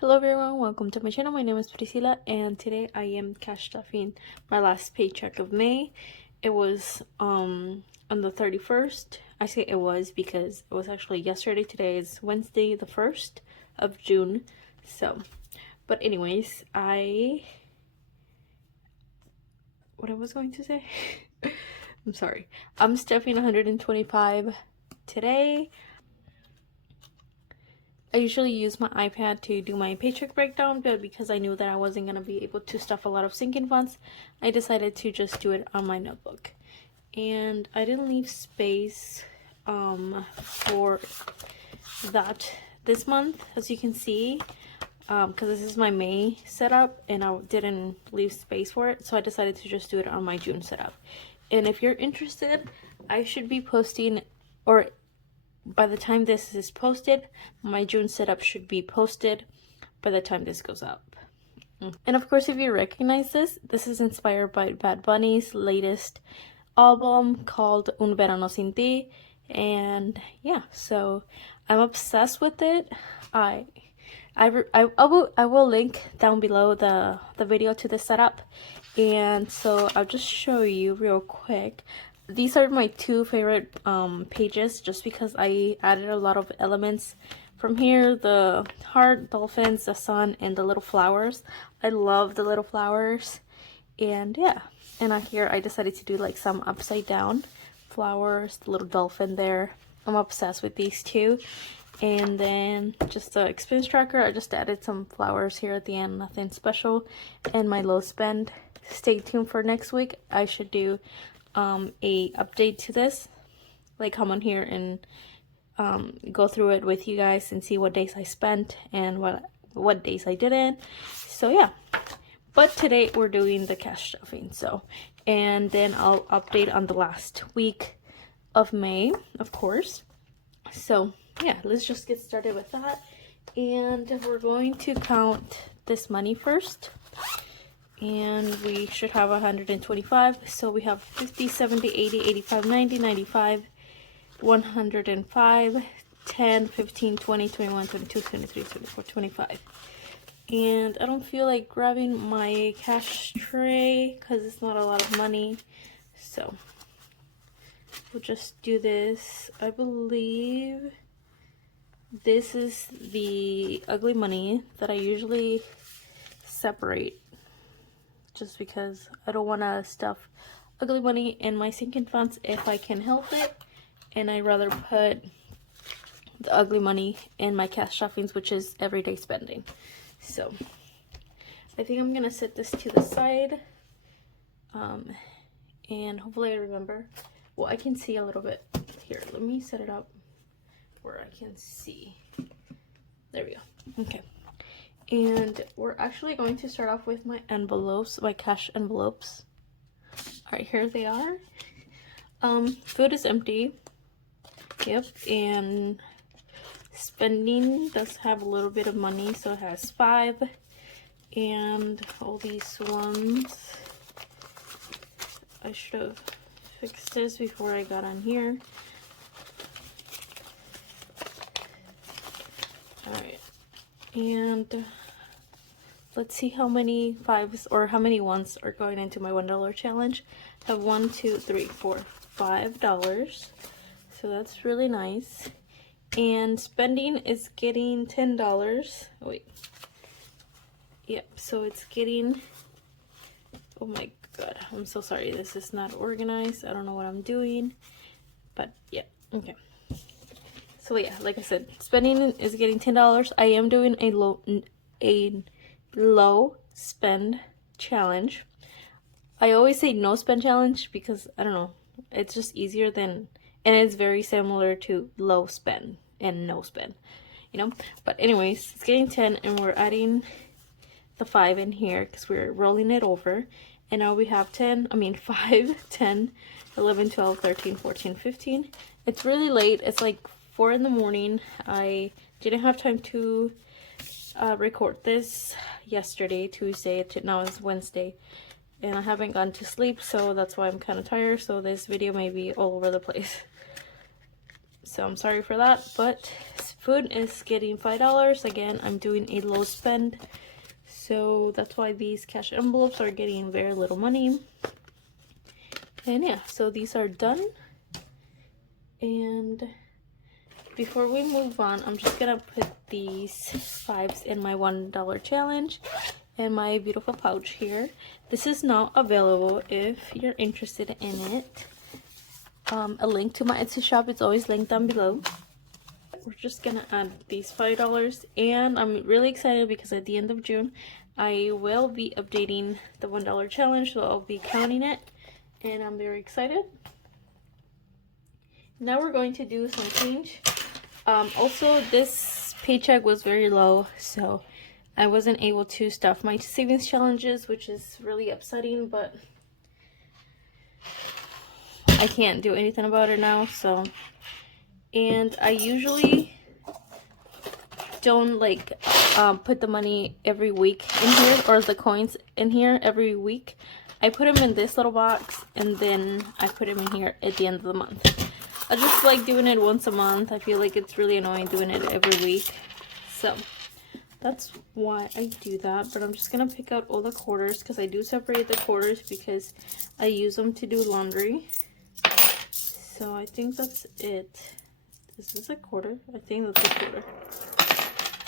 Hello everyone, welcome to my channel. My name is Priscilla and today I am cash stuffing my last paycheck of May. It was on the 31st. I say it was because it was actually yesterday. Today is Wednesday the 1st of June. But anyways, what I was going to say? I'm sorry. I'm stuffing 125 today. I usually use my iPad to do my paycheck breakdown, but because I knew that I wasn't going to be able to stuff a lot of sinking funds, I decided to just do it on my notebook. And I didn't leave space for that this month, as you can see, because this is my May setup and I didn't leave space for it, so I decided to just do it on my June setup. And if you're interested, I should be posting, or by the time this is posted, my June setup should be posted by the time this goes up. And of course, if you recognize this is inspired by Bad Bunny's latest album called Un Verano Sin Ti. And yeah, so I'm obsessed with it. I will link down below the video to the setup. And so I'll just show you real quick. These are my two favorite pages just because I added a lot of elements from here. The heart, dolphins, the sun, and the little flowers. I love the little flowers. And yeah, and here I decided to do like some upside down flowers, the little dolphin there. I'm obsessed with these two. And then just the expense tracker, I just added some flowers here at the end, nothing special. And my low spend. Stay tuned for next week. I should do a update to this, like come on here and go through it with you guys and see what days I spent and what days I didn't. So yeah, but today we're doing the cash stuffing. So, and then I'll update on the last week of May, of course. So yeah, let's just get started with that. And we're going to count this money first. And we should have 125. So we have 50, 70, 80, 85, 90, 95, 105, 10, 15, 20, 21, 22, 23, 24, 25. And I don't feel like grabbing my cash tray because it's not a lot of money. So we'll just do this. I believe this is the ugly money that I usually separate, just because I don't want to stuff ugly money in my sinking funds if I can help it. And I'd rather put the ugly money in my cash stuffings, which is everyday spending. So I think I'm going to set this to the side. And hopefully I remember. Well, I can see a little bit. Here, let me set it up where I can see. There we go. Okay. And we're actually going to start off with my envelopes, my cash envelopes. All right, here they are. Food is empty. Yep, and spending does have a little bit of money, so it has 5. And all these ones, I should have fixed this before I got on here. All right, and let's see how many 5s or how many 1s are going into my $1 challenge. I have 1, 2, 3, 4, $5. So that's really nice. And spending is getting $10. Oh, wait. Yep, so it's getting, oh my god, I'm so sorry. This is not organized. I don't know what I'm doing. But yeah, okay. So yeah, like I said, spending is getting $10. I am doing a low spend challenge. I always say no spend challenge because I don't know, it's just easier than, and it's very similar to low spend and no spend, you know. But anyways, it's getting 10 and we're adding the 5 in here because we're rolling it over. And now we have 5, 10, 11, 12, 13, 14, 15. It's really late. It's like 4 in the morning. I didn't have time to record this yesterday, Tuesday. Now it's Wednesday. And I haven't gone to sleep, so that's why I'm kind of tired. So this video may be all over the place. So I'm sorry for that, but food is getting $5. Again, I'm doing a low spend, so that's why these cash envelopes are getting very little money. And yeah, so these are done. And before we move on, I'm just gonna put these 5s in my $1 challenge and my beautiful pouch here. This is now available if you're interested in it. A link to my Etsy shop is always linked down below. We're just gonna add these $5, and I'm really excited because at the end of June I will be updating the $1 challenge, so I'll be counting it, and I'm very excited. Now we're going to do some change. Also, this paycheck was very low, so I wasn't able to stuff my savings challenges, which is really upsetting, but I can't do anything about it now. So, and I usually don't like put the money every week in here, or the coins in here every week. I put them in this little box, and then I put them in here at the end of the month. I just like doing it once a month. I feel like it's really annoying doing it every week, so that's why I do that. But I'm just gonna pick out all the quarters, because I do separate the quarters because I use them to do laundry. So I think that's it. Is this a quarter? I think that's a quarter.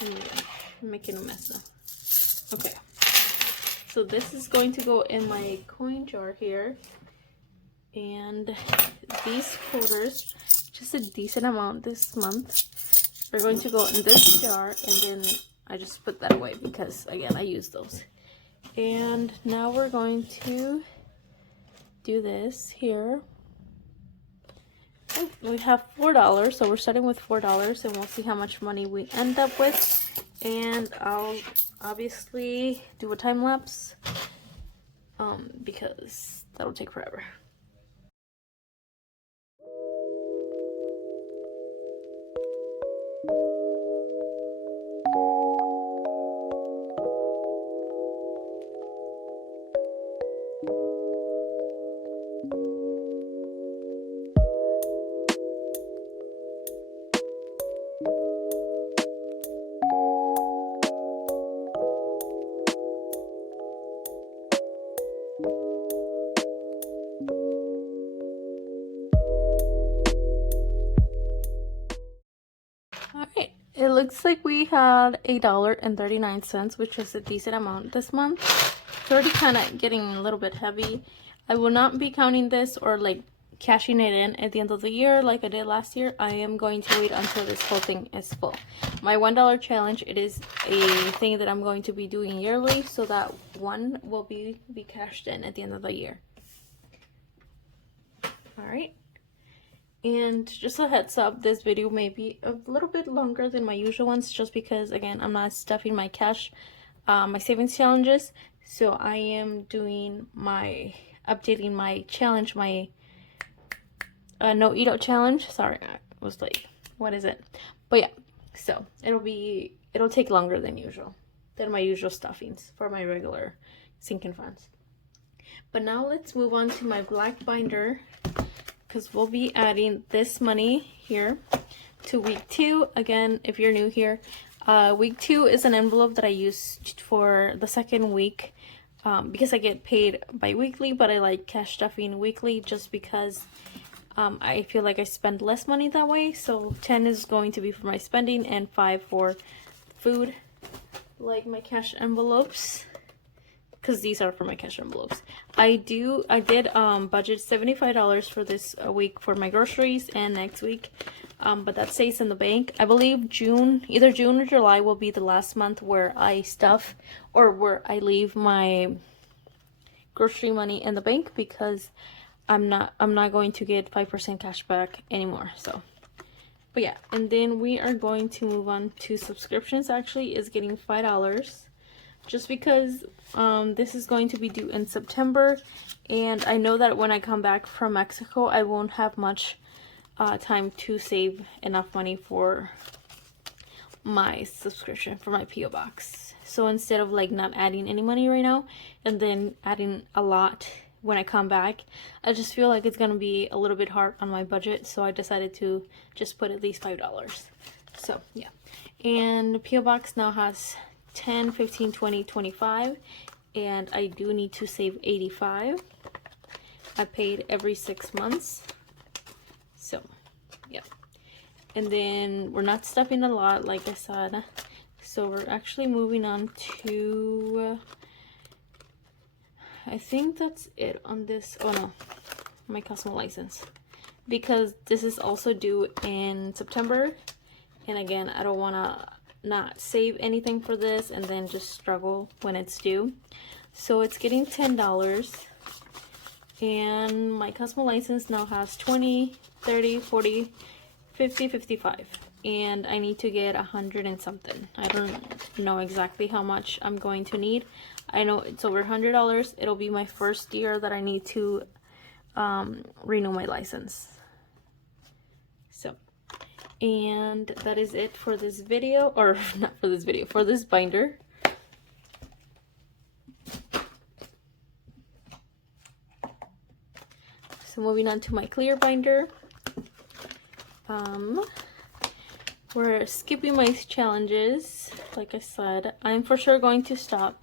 I'm making a mess now. Okay. So this is going to go in my coin jar here. And these quarters, just a decent amount this month, are going to go in this jar. And then I just put that away because, again, I use those. And now we're going to do this here. We have $4, so we're starting with $4, and we'll see how much money we end up with. And I'll obviously do a time lapse because that'll take forever. Alright, it looks like we had $1.39, which is a decent amount this month. It's already kind of getting a little bit heavy. I will not be counting this or like cashing it in at the end of the year like I did last year. I am going to wait until this whole thing is full. My $1 challenge, it is a thing that I'm going to be doing yearly, so that one will be cashed in at the end of the year. Alright. And just a heads up, this video may be a little bit longer than my usual ones, just because, again, I'm not stuffing my cash, my savings challenges. So I am doing updating my challenge, my no eat out challenge. Sorry, I was like, what is it? But yeah, so it'll take longer than my usual stuffings for my regular sinking funds. But now let's move on to my black binder, because we'll be adding this money here to week 2. Again, if you're new here, week 2 is an envelope that I use for the second week, because I get paid bi-weekly, but I like cash stuffing weekly just because I feel like I spend less money that way. So 10 is going to be for my spending and 5 for food, like my cash envelopes, because these are for my cash envelopes. I did budget $75 for this week for my groceries, and next week, but that stays in the bank. I believe either June or July will be the last month where I stuff, or where I leave my grocery money in the bank, because I'm not going to get 5% cash back anymore. So, but yeah, and then we are going to move on to subscriptions. Actually, is getting $5. Just because this is going to be due in September, and I know that when I come back from Mexico, I won't have much time to save enough money for my subscription for my P.O. box. So instead of like not adding any money right now and then adding a lot when I come back. I just feel like it's gonna be a little bit hard on my budget, so I decided to just put at least $5. So yeah, and PO Box now has 10, 15, 20, 25, and I do need to save 85. I paid every 6 months, so yeah. And then we're not stuffing a lot, like I said, so we're actually moving on to I think that's it on this. Oh no, my customer license, because this is also due in September, and again, I don't want to not save anything for this and then just struggle when it's due. So it's getting $10, and my customer license now has 20, 30, 40, 50, 55, and I need to get 100 and something. I don't know exactly how much I'm going to need. I know it's over $100. It'll be my first year that I need to renew my license. So, and that is it for this video, or not for this video, for this binder. So moving on to my clear binder. We're skipping my challenges. Like I said, I'm for sure going to stop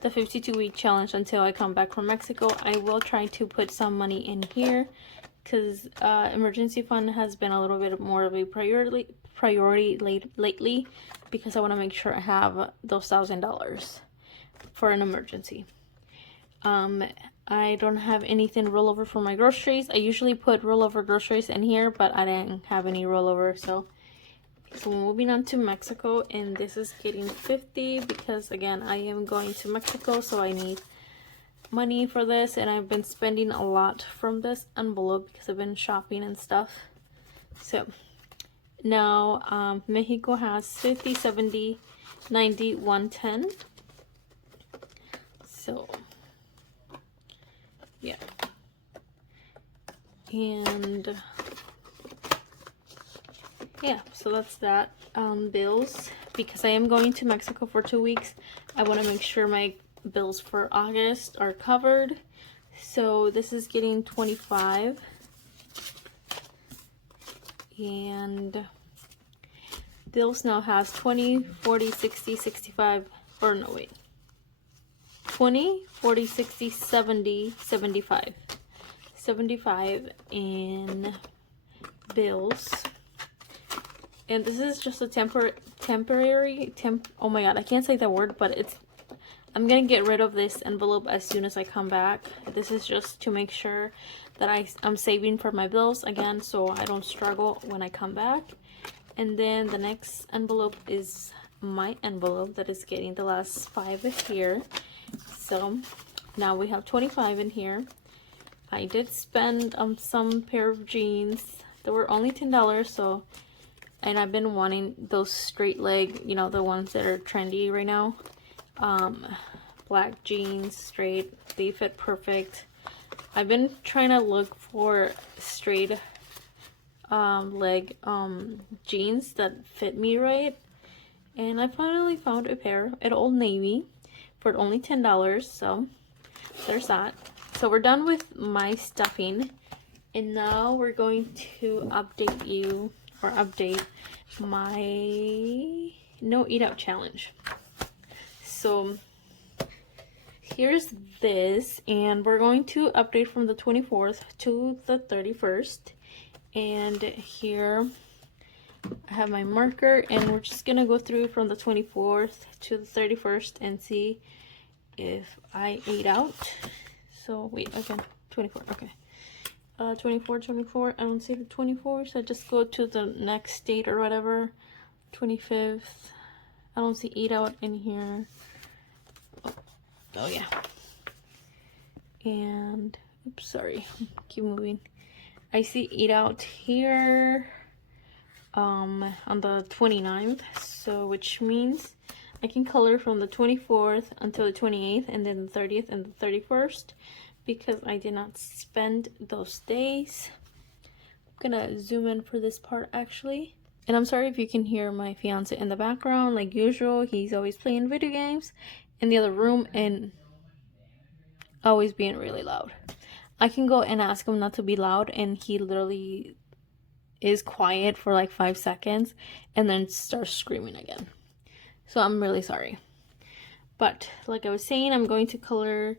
the 52-week challenge until I come back from Mexico. I will try to put some money in here because emergency fund has been a little bit more of a priority lately, because I want to make sure I have those $1,000 for an emergency. I don't have anything rollover for my groceries. I usually put rollover groceries in here, but I didn't have any rollover, so moving on to Mexico, and this is getting 50 because again, I am going to Mexico, so I need money for this, and I've been spending a lot from this envelope because I've been shopping and stuff. So now Mexico has 50, 70, 90, 110. So yeah, and yeah, so that's that. Bills, because I am going to Mexico for 2 weeks, I want to make sure my bills for August are covered. So this is getting 25, and bills now has 20, 40, 60, 65, or no wait, 20, 40, 60, 70, 75, 75 in bills. And this is just a temporary, oh my god, I can't say that word, but I'm gonna get rid of this envelope as soon as I come back. This is just to make sure that I'm saving for my bills again, so I don't struggle when I come back. And then the next envelope is my envelope that is getting the last 5 here. So now we have 25 in here. I did spend some pair of jeans. They were only $10, so, and I've been wanting those straight leg, you know, the ones that are trendy right now. Black jeans, straight, they fit perfect. I've been trying to look for straight leg jeans that fit me right, and I finally found a pair at Old Navy for only $10, so there's that. So we're done with my stuffing, and now we're going to update you, or update my no eat out challenge. So here's this, and we're going to update from the 24th to the 31st. And here I have my marker, and we're just gonna go through from the 24th to the 31st and see if I ate out. So wait, again, 24, okay. 24, I don't see the 24, so I just go to the next date or whatever. 25th, I don't see eat out in here. Oh yeah. And oops, sorry, keep moving. I see eat out here on the 29th, so which means I can color from the 24th until the 28th, and then the 30th and the 31st, because I did not spend those days. I'm gonna zoom in for this part actually. And I'm sorry if you can hear my fiance in the background. Like usual, he's always playing video games in the other room and always being really loud. I can go and ask him not to be loud, and he literally is quiet for like 5 seconds and then starts screaming again. So I'm really sorry. But like I was saying, I'm going to color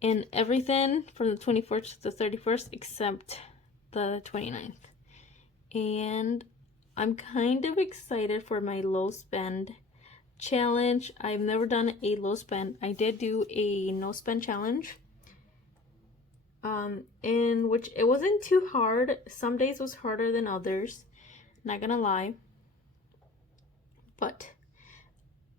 in everything from the 24th to the 31st except the 29th. And I'm kind of excited for my low spend challenge. I've never done a low spend. I did do a no spend challenge, in which it wasn't too hard. Some days was harder than others, not gonna lie, but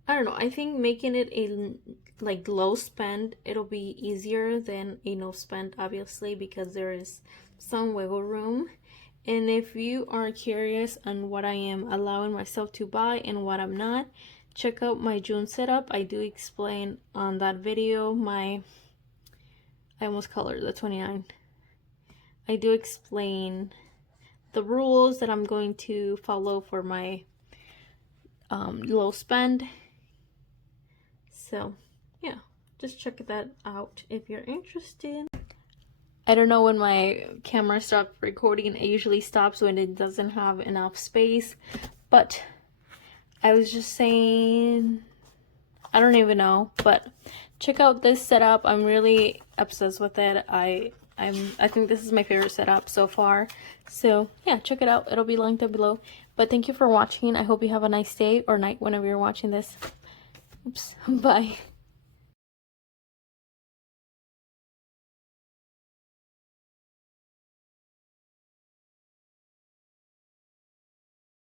I don't know, I think making it a like low spend, it'll be easier than a no spend, obviously, because there is some wiggle room. And if you are curious on what I am allowing myself to buy and what I'm not, check out my June setup. I do explain on that video I almost colored the 29. I do explain the rules that I'm going to follow for my low spend. So yeah, just check that out if you're interested. I don't know when my camera stopped recording. It usually stops when it doesn't have enough space, but I was just saying, I don't even know, but check out this setup. I'm really obsessed with it. I think this is my favorite setup so far. So yeah, check it out. It'll be linked down below. But thank you for watching. I hope you have a nice day or night whenever you're watching this. Oops. Bye.